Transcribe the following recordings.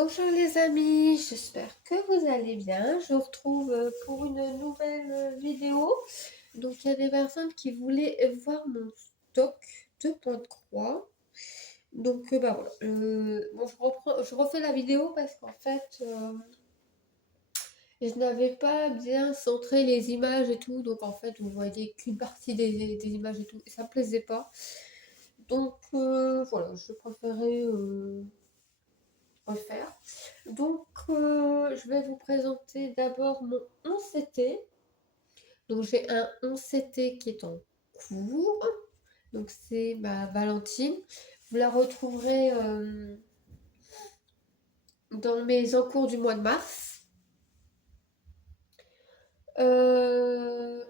Bonjour les amis, j'espère que vous allez bien. Je vous retrouve pour une nouvelle vidéo. Donc il y a des personnes qui voulaient voir mon stock de points de croix. Donc bah voilà. Bon, je refais la vidéo parce qu'en fait je n'avais pas bien centré les images et tout. Donc en fait vous voyez qu'une partie des images et tout. Et ça me plaisait pas. Donc voilà, je préférais refaire. Donc, je vais vous présenter d'abord mon 11CT. Donc, j'ai un 11CT qui est en cours. Donc, c'est ma Valentine. Vous la retrouverez dans mes encours du mois de mars.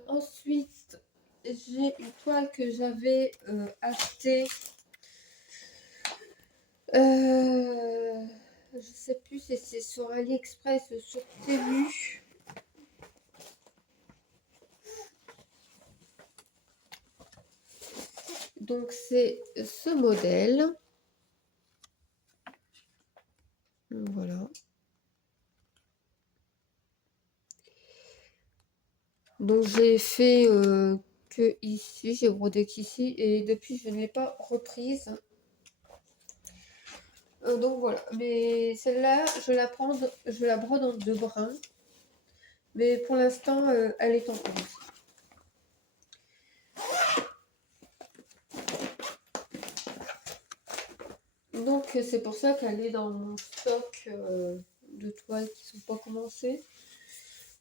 Ensuite, j'ai une toile que j'avais achetée. Je sais plus si c'est sur AliExpress ou sur Temu. Donc c'est ce modèle. Voilà. Donc j'ai fait que ici, j'ai brodé qu'ici et depuis je ne l'ai pas reprise. Donc voilà, mais celle-là, je la brode en deux brins. Mais pour l'instant, elle est en pause. Donc c'est pour ça qu'elle est dans mon stock de toiles qui ne sont pas commencées.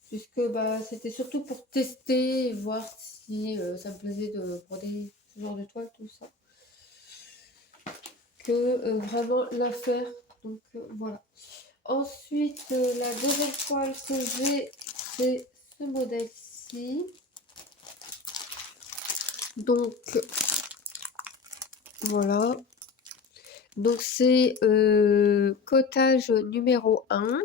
Puisque bah, c'était surtout pour tester et voir si ça me plaisait de broder ce genre de toile, tout ça. Que vraiment la faire. Donc voilà. Ensuite, la deuxième toile que j'ai, c'est ce modèle-ci. Donc voilà. Donc c'est cottage numéro 1.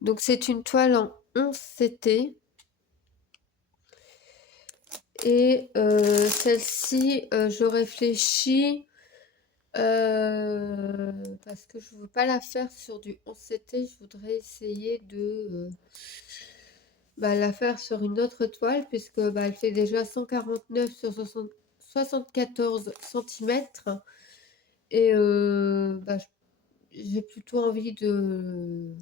Donc c'est une toile en 11CT. Et celle-ci, je réfléchis parce que je ne veux pas la faire sur du 11CT. Je voudrais essayer de la faire sur une autre toile puisque elle fait déjà 149 sur 74 cm. Et j'ai plutôt envie de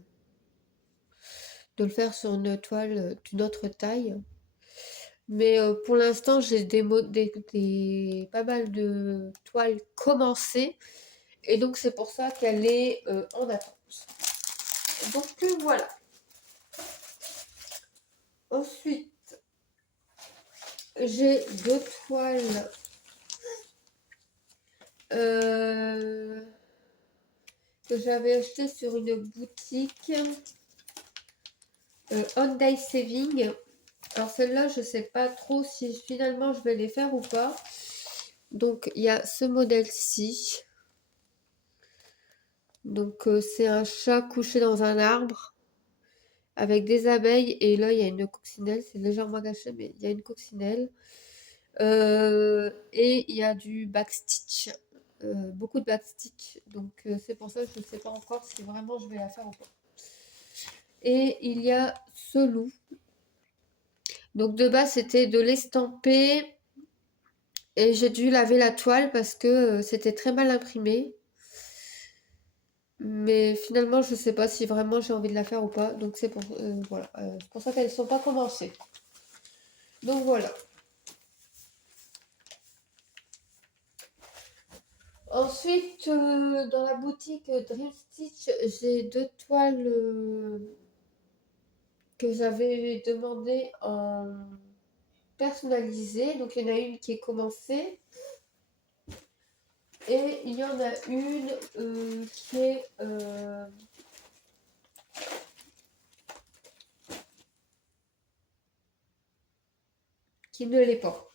le faire sur une toile d'une autre taille. Mais pour l'instant, j'ai pas mal de toiles commencées. Et donc, c'est pour ça qu'elle est en attente. Donc, voilà. Ensuite, j'ai deux toiles que j'avais achetées sur une boutique Hyundai Saving. Alors, celle-là, je ne sais pas trop si finalement je vais les faire ou pas. Donc, il y a ce modèle-ci. Donc, c'est un chat couché dans un arbre avec des abeilles. Et là, il y a une coccinelle. C'est légèrement gâché, mais il y a une coccinelle. Et il y a du backstitch. Beaucoup de backstitch. Donc, c'est pour ça que je ne sais pas encore si vraiment je vais la faire ou pas. Et il y a ce loup. Donc, de base, c'était de l'estamper. Et j'ai dû laver la toile parce que c'était très mal imprimé. Mais finalement, je ne sais pas si vraiment j'ai envie de la faire ou pas. Donc c'est voilà. C'est pour ça qu'elles ne sont pas commencées. Donc voilà. Ensuite, dans la boutique Dream Stitch, j'ai deux toiles que j'avais demandé en personnalisé. Donc il y en a une qui est commencée. Et il y en a une qui est qui ne l'est pas.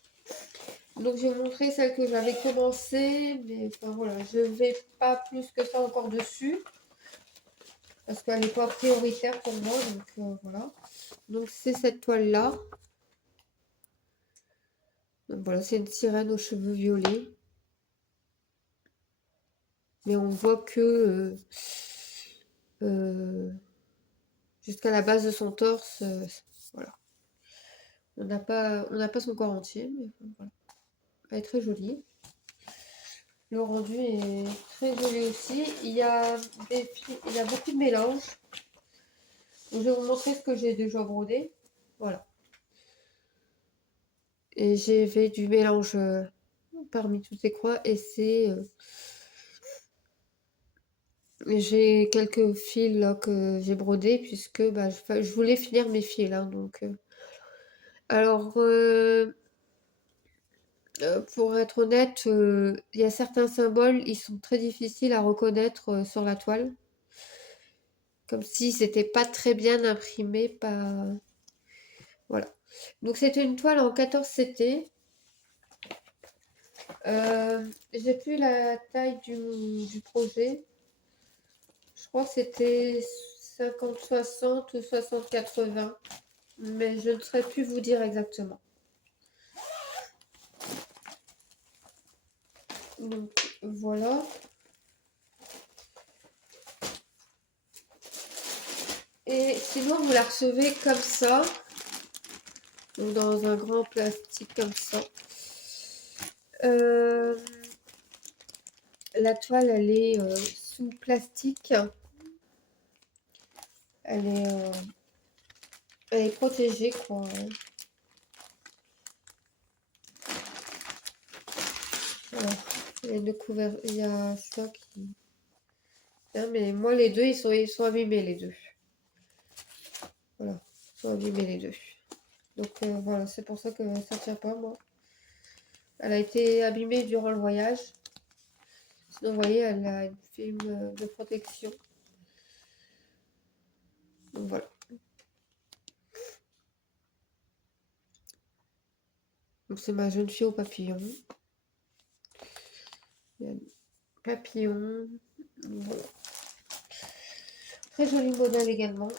Donc je vais montrer celle que j'avais commencé, mais enfin voilà, je ne vais pas plus que ça encore dessus. Parce qu'elle n'est pas prioritaire pour moi, donc voilà. Donc c'est cette toile-là. Donc voilà, c'est une sirène aux cheveux violets. Mais on voit que jusqu'à la base de son torse, voilà. On n'a pas son corps entier, mais voilà. Elle est très jolie. Le rendu est très joli aussi. Il y a beaucoup de mélanges. Donc, je vais vous montrer ce que j'ai déjà brodé. Voilà. Et j'ai fait du mélange parmi toutes ces croix et j'ai quelques fils là que j'ai brodés puisque bah, je voulais finir mes fils. Hein, donc, alors, pour être honnête, il y a certains symboles, ils sont très difficiles à reconnaître sur la toile. Comme si c'était pas très bien imprimé par... Voilà. Donc c'était une toile en 14 CT. J'ai plus la taille du projet. Je crois que c'était 50-60 ou 60-80. Mais je ne saurais plus vous dire exactement. Donc voilà. Et sinon, vous la recevez comme ça. Donc dans un grand plastique comme ça. La toile, elle est sous plastique. Elle est protégée, quoi. Voilà. Il y a ça qui... Hein, mais moi, les deux, ils sont abîmés, les deux. Voilà. Ils sont abîmés, les deux. Donc, voilà, c'est pour ça que ça tient pas, moi. Elle a été abîmée durant le voyage. Sinon, vous voyez, elle a une film de protection. Donc, voilà. Donc, c'est ma jeune fille au papillon. Il y a papillon. Voilà. Très joli modèle également.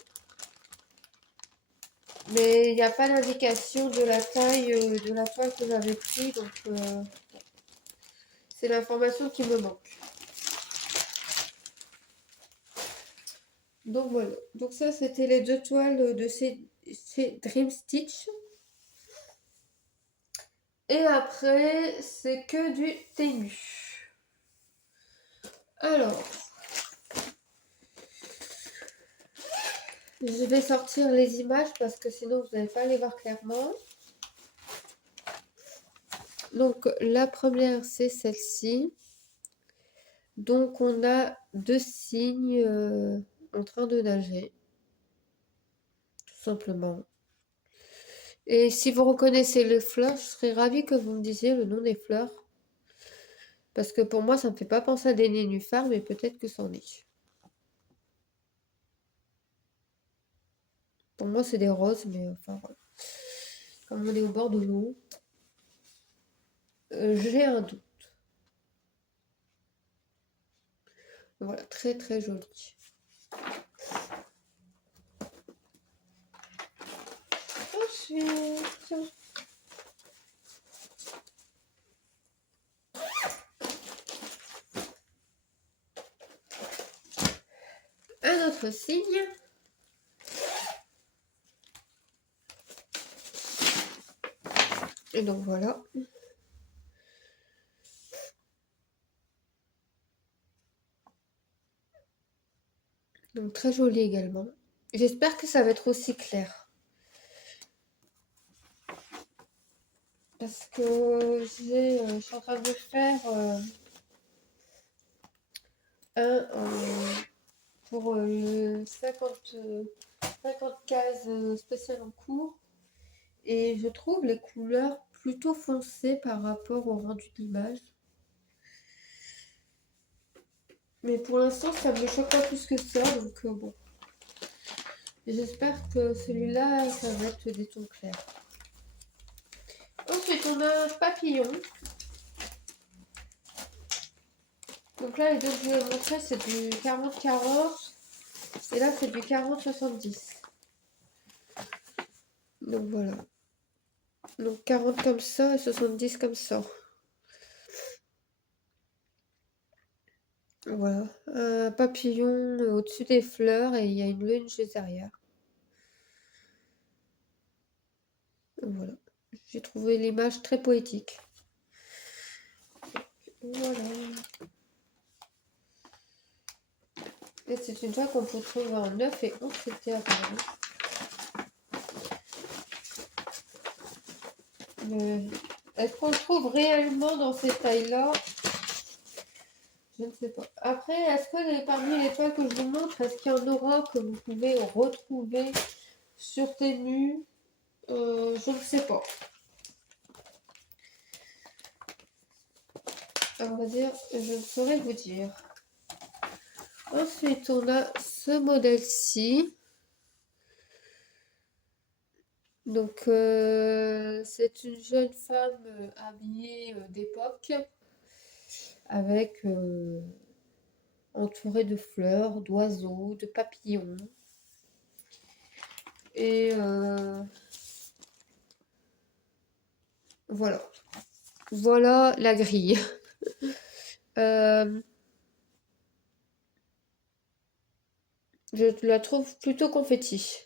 Mais il n'y a pas d'indication de la taille de la toile que j'avais pris. Donc, c'est l'information qui me manque. Donc voilà. Donc ça, c'était les deux toiles de ces Dream Stitch. Et après, c'est que du Temu. Alors, je vais sortir les images parce que sinon vous n'allez pas les voir clairement. Donc la première, c'est celle-ci. Donc on a deux cygnes en train de nager. Tout simplement. Et si vous reconnaissez les fleurs, je serais ravie que vous me disiez le nom des fleurs. Parce que pour moi, ça ne me fait pas penser à des nénuphars, mais peut-être que c'en est. Pour moi, c'est des roses, mais enfin voilà. Comme on est au bord de l'eau, j'ai un doute. Voilà, très très joli. Ensuite, un autre signe. Et donc voilà. Donc très joli également. J'espère que ça va être aussi clair. Parce que je suis en train de faire un pour le 50 cases spéciales en cours. Et je trouve les couleurs plutôt foncées par rapport au rendu de l'image. Mais pour l'instant, ça me choque pas plus que ça, donc bon. J'espère que celui-là, ça va être des tons clairs. Ensuite, on a un papillon. Donc là, les deux que je vais vous montrer, c'est du 40-40. Et là, c'est du 40-70. Donc voilà. Donc 40 comme ça et 70 comme ça. Voilà, un papillon au-dessus des fleurs et il y a une lune juste derrière. Voilà, j'ai trouvé l'image très poétique. Voilà. Et c'est une toile qu'on peut trouver en 9 et 11 c'était apparemment. Est-ce qu'on le trouve réellement dans ces tailles-là? Je ne sais pas. Après, est-ce que parmi les toiles que je vous montre, est-ce qu'il y en aura que vous pouvez retrouver sur Temu? Je ne sais pas. À vrai dire, je ne saurais vous dire. Ensuite, on a ce modèle-ci. Donc, c'est une jeune femme habillée d'époque, avec entourée de fleurs, d'oiseaux, de papillons. Et voilà. Voilà la grille. Je la trouve plutôt confetti.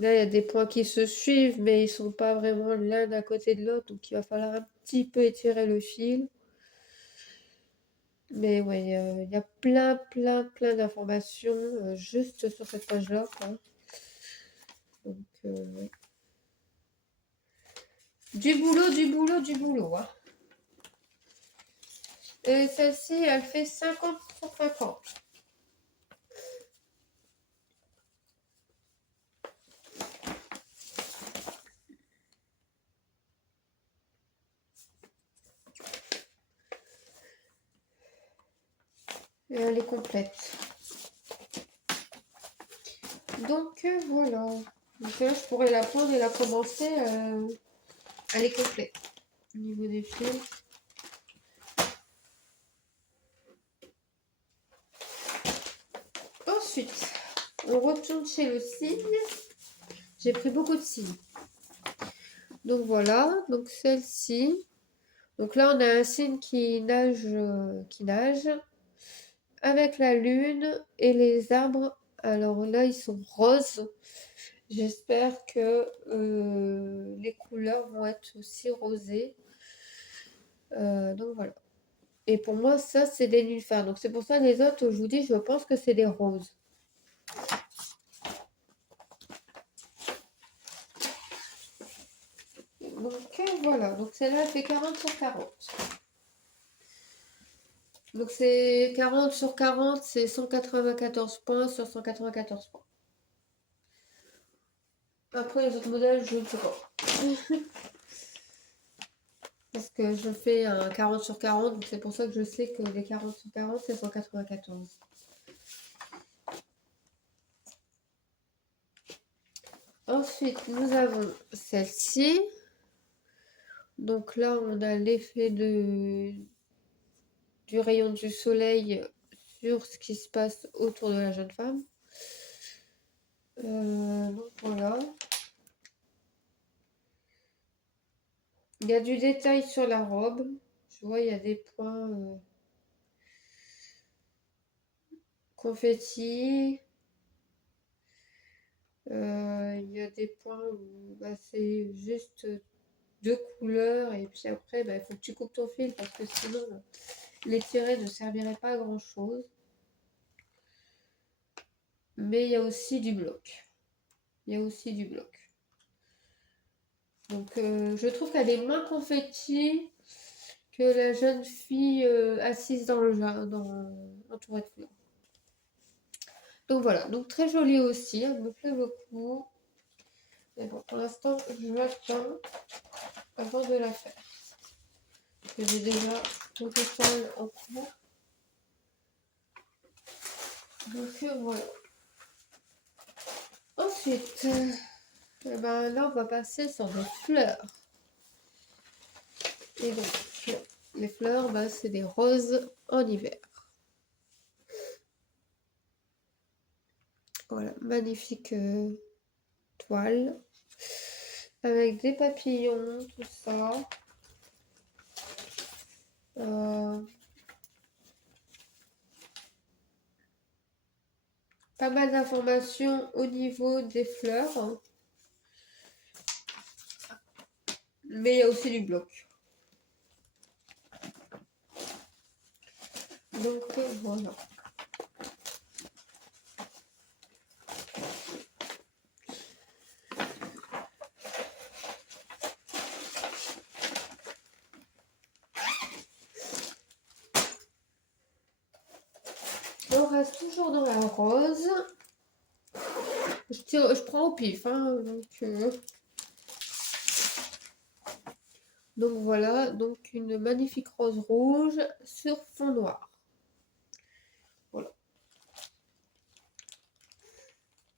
Là, il y a des points qui se suivent, mais ils sont pas vraiment l'un à côté de l'autre, donc il va falloir un petit peu étirer le fil. Mais ouais, il y a plein d'informations juste sur cette page-là, quoi. Donc, ouais. Du boulot, hein. Et celle-ci, elle fait 50 sur 50. Et elle est complète. Donc, voilà. Donc là, je pourrais la prendre et la commencer. Elle est complète. Au niveau des fils. Ensuite, on retourne chez le cygne. J'ai pris beaucoup de cygnes. Donc voilà, donc celle-ci. Donc là, on a un cygne qui nage, avec la lune et les arbres. Alors là, ils sont roses. J'espère que les couleurs vont être aussi rosées. Donc voilà. Et pour moi, ça, c'est des nénuphars. Donc c'est pour ça, les autres, je vous dis, je pense que c'est des roses. Donc voilà. Donc celle-là, elle fait 40 sur 40. Donc c'est 40 sur 40, c'est 194 points sur 194 points. Après les autres modèles, je ne sais pas. Parce que je fais un 40 sur 40, donc c'est pour ça que je sais que les 40 sur 40, c'est 194. Ensuite, nous avons celle-ci. Donc là, on a l'effet du rayon du soleil sur ce qui se passe autour de la jeune femme. Donc voilà. Il y a du détail sur la robe. Je vois, il y a des points confetti. Il y a des points où bah, c'est juste deux couleurs et puis après, bah, il faut que tu coupes ton fil parce que sinon, les tirets ne serviraient pas à grand chose. Mais il y a aussi du bloc. Il y a aussi du bloc. Donc, je trouve qu'elle est moins confetti que la jeune fille assise dans le jardin, entourée de fleurs. Donc voilà, donc très jolie aussi, elle me plaît beaucoup. Mais bon, pour l'instant, je l'attends avant de la faire. Parce que j'ai déjà quelques toiles en cours. Donc voilà. Ensuite, eh ben, là, on va passer sur des fleurs. Et donc, les fleurs, bah, c'est des roses en hiver. Voilà, magnifique toile. avec des papillons, tout ça. Pas mal d'informations au niveau des fleurs. Mais il y a aussi du bloc. Donc voilà. On reste toujours dans la rose. Je prends au pif, hein, donc voilà, donc une magnifique rose rouge sur fond noir. Voilà.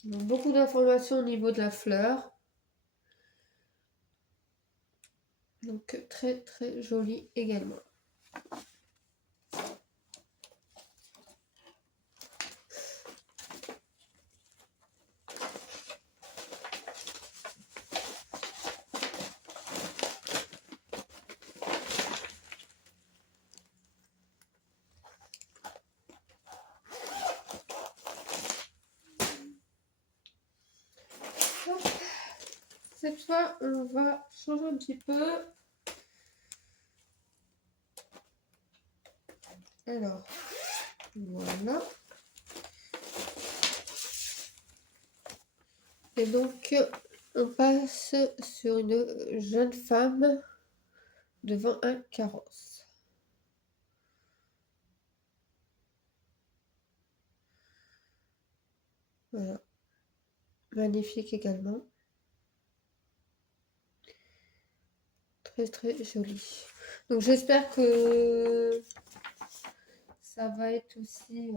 Donc, beaucoup d'informations au niveau de la fleur. Donc très très joli également. Cette fois, on va changer un petit peu. Alors, voilà. Et donc, on passe sur une jeune femme devant un carrosse. Voilà. Magnifique également. Très très joli. Donc j'espère que ça va être aussi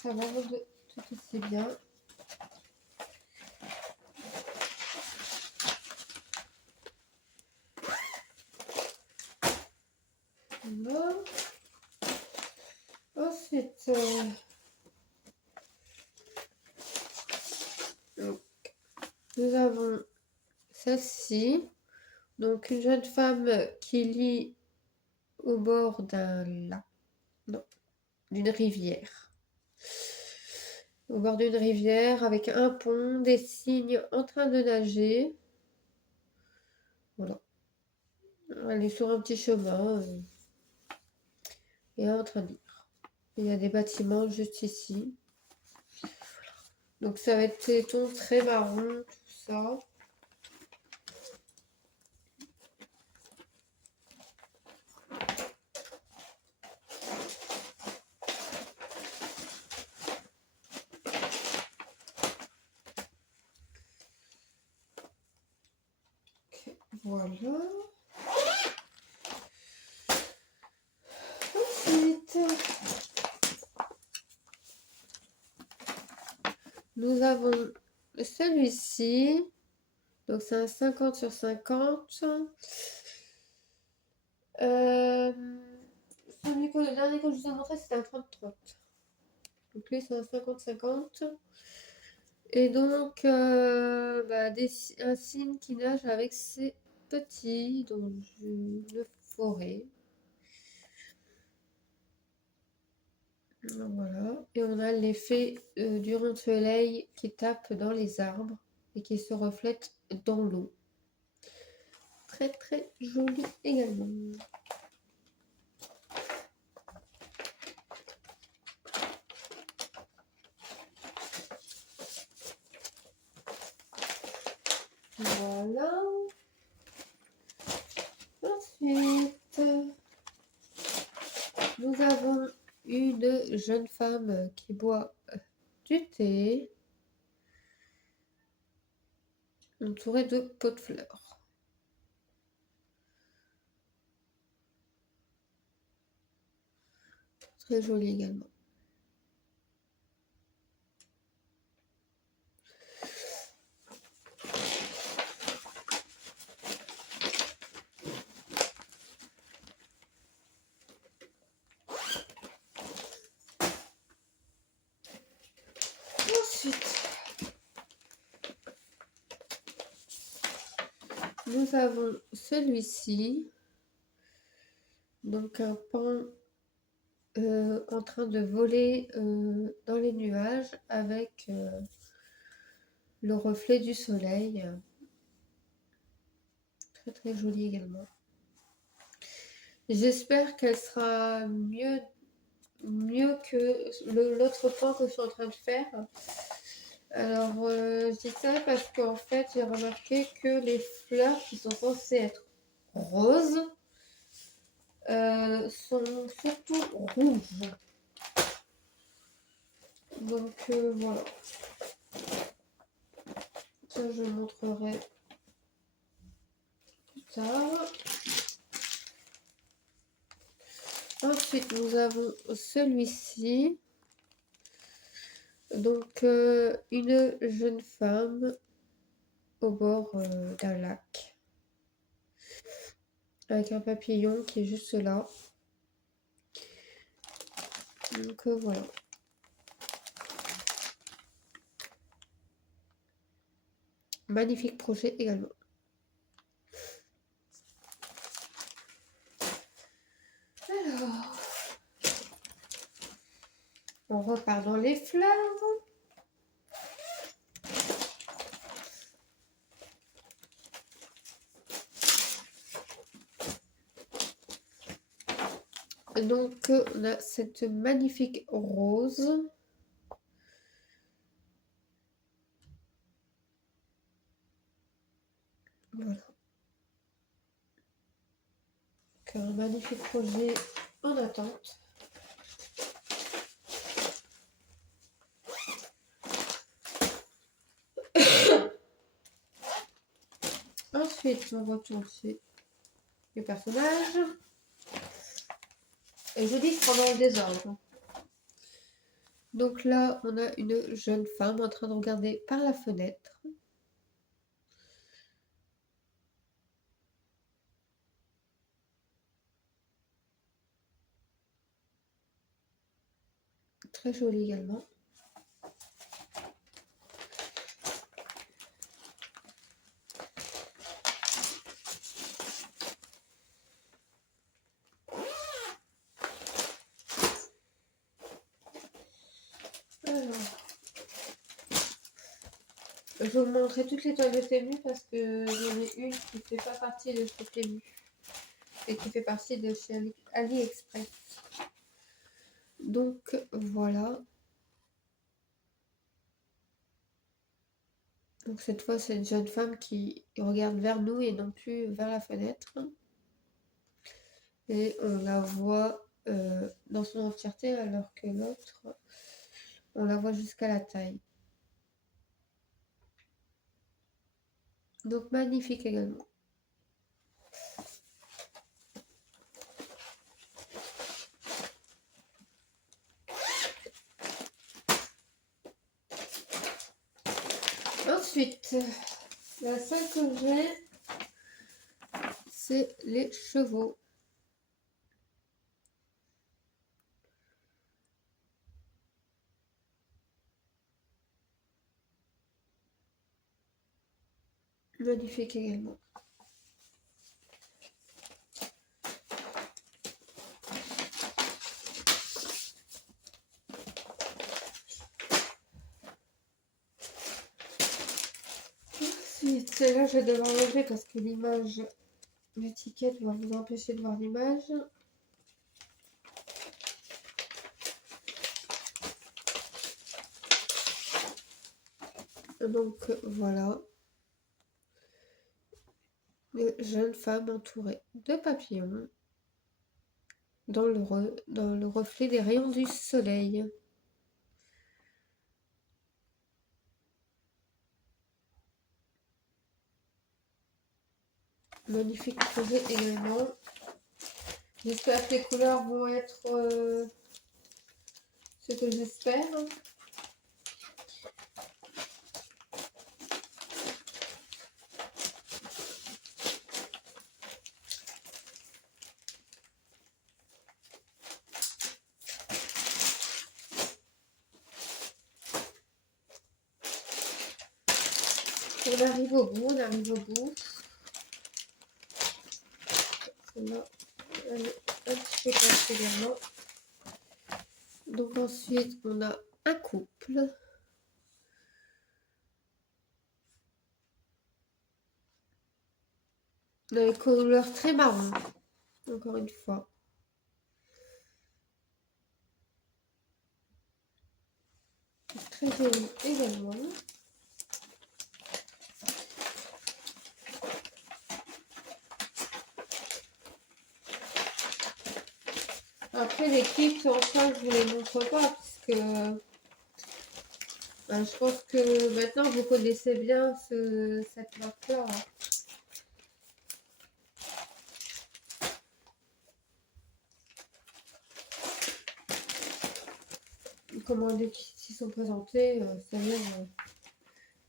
ça va rendre tout aussi bien. Voilà. Ensuite donc, nous avons celle-ci. Donc une jeune femme qui lit au bord d'un lac. Non, d'une rivière. Au bord d'une rivière avec un pont, des cygnes en train de nager. Voilà. Elle est sur un petit chemin et est en train de lire. Il y a des bâtiments juste ici. Donc ça va être des tons très marron, tout ça. Voilà. Ensuite, nous avons celui-ci. Donc c'est un 50 sur 50. Le dernier que je vous ai montré, c'était un 30-30. Donc lui, c'est un 50-50. Et donc, un cygne qui nage avec ses petits dans une forêt. Voilà. Et on a l'effet du rayon de soleil qui tape dans les arbres et qui se reflète dans l'eau. Très très joli également. Voilà. Ensuite, nous avons une jeune femme qui boit du thé, entourée de pots de fleurs. Très joli également. Ensuite, Nous avons celui-ci. Donc un pan en train de voler dans les nuages avec le reflet du soleil. Très très joli également. J'espère qu'elle sera mieux que l'autre pan que je suis en train de faire. Alors, je dis ça parce qu'en fait, j'ai remarqué que les fleurs qui sont censées être roses sont surtout rouges. Donc, voilà. Ça, je montrerai plus tard. Ensuite, nous avons celui-ci. Donc, une jeune femme au bord d'un lac. Avec un papillon qui est juste là. Donc, voilà. Magnifique projet également. Alors, on repart dans les fleurs. Donc, on a cette magnifique rose. Voilà. Donc, un magnifique projet en attente. Ensuite, on retourne chez les personnages. Et je dis pendant le désordre. Donc là, on a une jeune femme en train de regarder par la fenêtre. Très jolie également. Alors, je vais vous montrer toutes les toiles de Temu parce que j'en ai une qui ne fait pas partie de chez Temu et qui fait partie de chez AliExpress. Donc voilà. Donc cette fois, c'est une jeune femme qui regarde vers nous et non plus vers la fenêtre. Et on la voit dans son entièreté alors que l'autre, on la voit jusqu'à la taille. Donc magnifique également. Ensuite, la seule que j'ai, c'est les chevaux. Magnifique également. Ensuite, celle-là, je vais devoir l'enlever parce que l'image, l'étiquette va vous empêcher de voir l'image. Donc voilà. Une jeune femme entourée de papillons dans le reflet des rayons du soleil. Magnifique projet également. J'espère que les couleurs vont être ce que j'espère. On arrive au bout, on arrive au bout. Là, elle est un petit peu cassée également. Donc ensuite, on a un couple. Dans les couleurs très marron, encore une fois. Très joli également. Après, les clips en ça, je vous les montre pas, puisque je pense que maintenant, vous connaissez bien cette marque-là. Comment les kits sont présentés, c'est-à-dire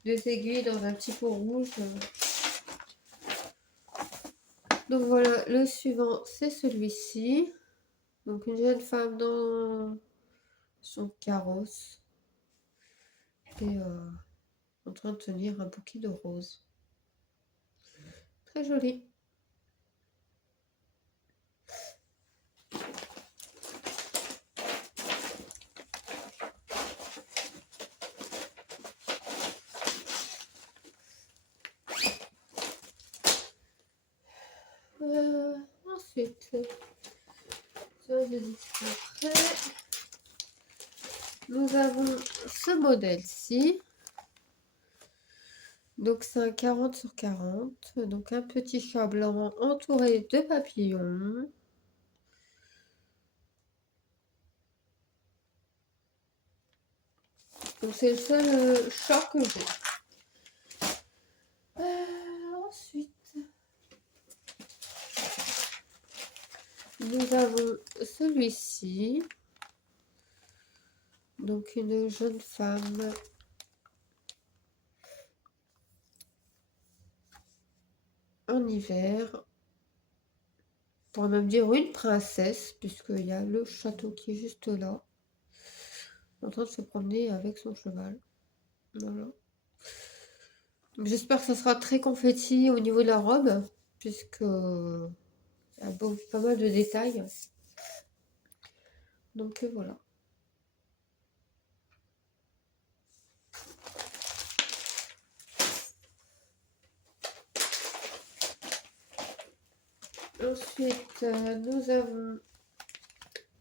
deux aiguilles dans un petit pot rouge. Donc voilà, le suivant, c'est celui-ci. Donc une jeune femme dans son carrosse et en train de tenir un bouquet de roses. Très joli. Ensuite, ça je dis après. Nous avons ce modèle-ci. Donc c'est un 40 sur 40. Donc un petit chat blanc entouré de papillons. Donc c'est le seul chat que j'ai. Ensuite, nous avons celui-ci. Donc une jeune femme en hiver. On pourrait même dire une princesse, puisqu'il y a le château qui est juste là. En train de se promener avec son cheval. Voilà. J'espère que ça sera très confetti au niveau de la robe, puisque il y a pas mal de détails. Donc voilà. Ensuite, nous avons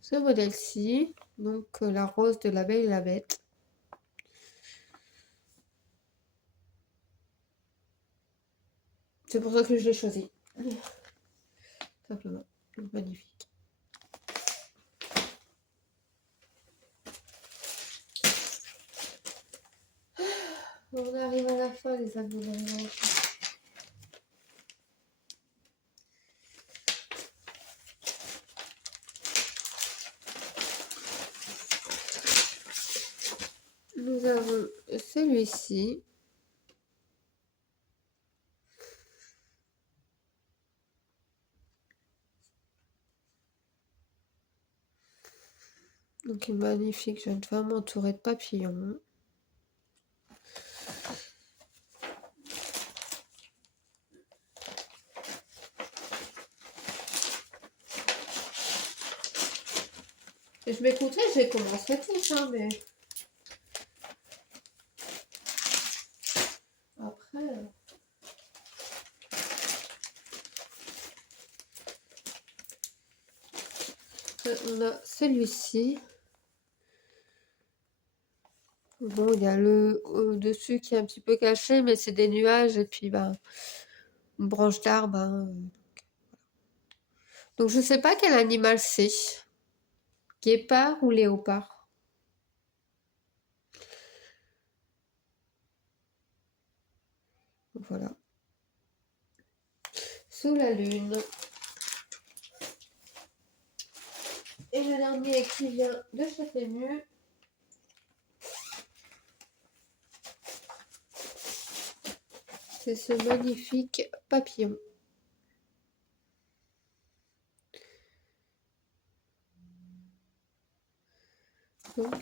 ce modèle-ci, donc la rose de la Belle et la Bête. C'est pour ça que je l'ai choisi. Simplement. Donc, magnifique. On arrive à la fin, les amis. Nous avons celui-ci. Donc une magnifique jeune femme entourée de papillons. Et je m'écouterai, j'ai commencé tous, hein, mais après. On a celui-ci. Bon, il y a le au-dessus qui est un petit peu caché, mais c'est des nuages et puis ben, une branche d'arbre. Hein. Donc je sais pas quel animal c'est. Guépard ou léopard? Voilà. Sous la lune. Et le dernier qui vient de Châtaigneux. C'est ce magnifique papillon. Donc,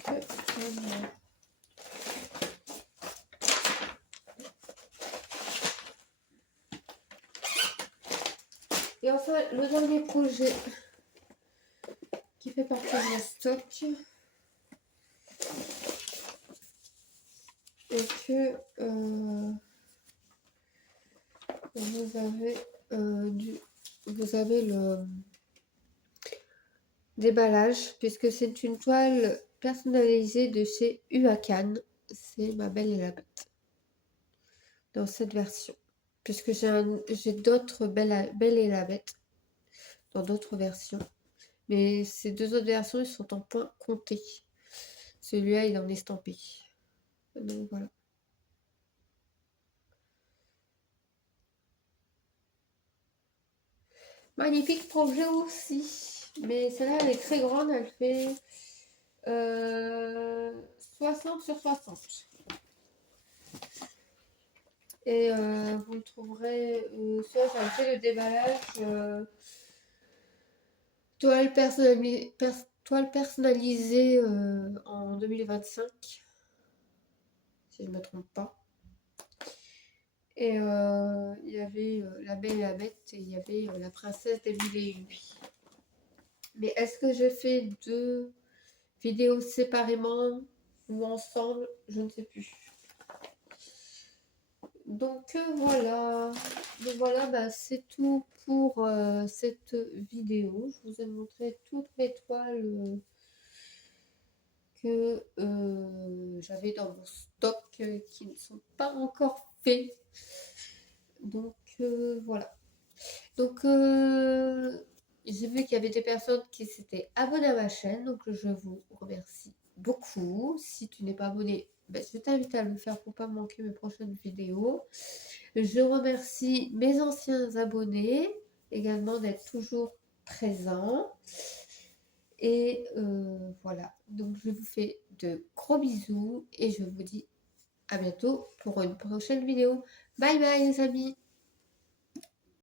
Et enfin, le dernier projet qui fait partie de mon stock est que vous avez le déballage, puisque c'est une toile personnalisée de chez Huacan. C'est Ma Belle et la Bête dans cette version, puisque j'ai d'autres Belle et la Bête dans d'autres versions, mais ces deux autres versions ils sont en point compté. Celui-là il est en estampé, donc voilà. Magnifique projet aussi, mais celle-là elle est très grande, elle fait 60 sur 60. Et vous le trouverez, soit j'ai fait le déballage, toile personnalisée en 2025, si je ne me trompe pas. Et il y avait La Belle et la Bête et il y avait La Princesse des Mille et une Nuits. Mais est-ce que j'ai fait 2 vidéos séparément ou ensemble? Je ne sais plus. Donc voilà. Donc voilà, bah, c'est tout pour cette vidéo. Je vous ai montré toutes mes toiles que j'avais dans mon stock qui ne sont pas encore faits. Donc voilà. Donc j'ai vu qu'il y avait des personnes qui s'étaient abonnées à ma chaîne, donc je vous remercie beaucoup. Si tu n'es pas abonné, ben, je t'invite à le faire pour ne pas manquer mes prochaines vidéos. Je remercie mes anciens abonnés également d'être toujours présents. Et voilà, donc je vous fais de gros bisous et je vous dis à bientôt pour une prochaine vidéo. Bye bye les amis!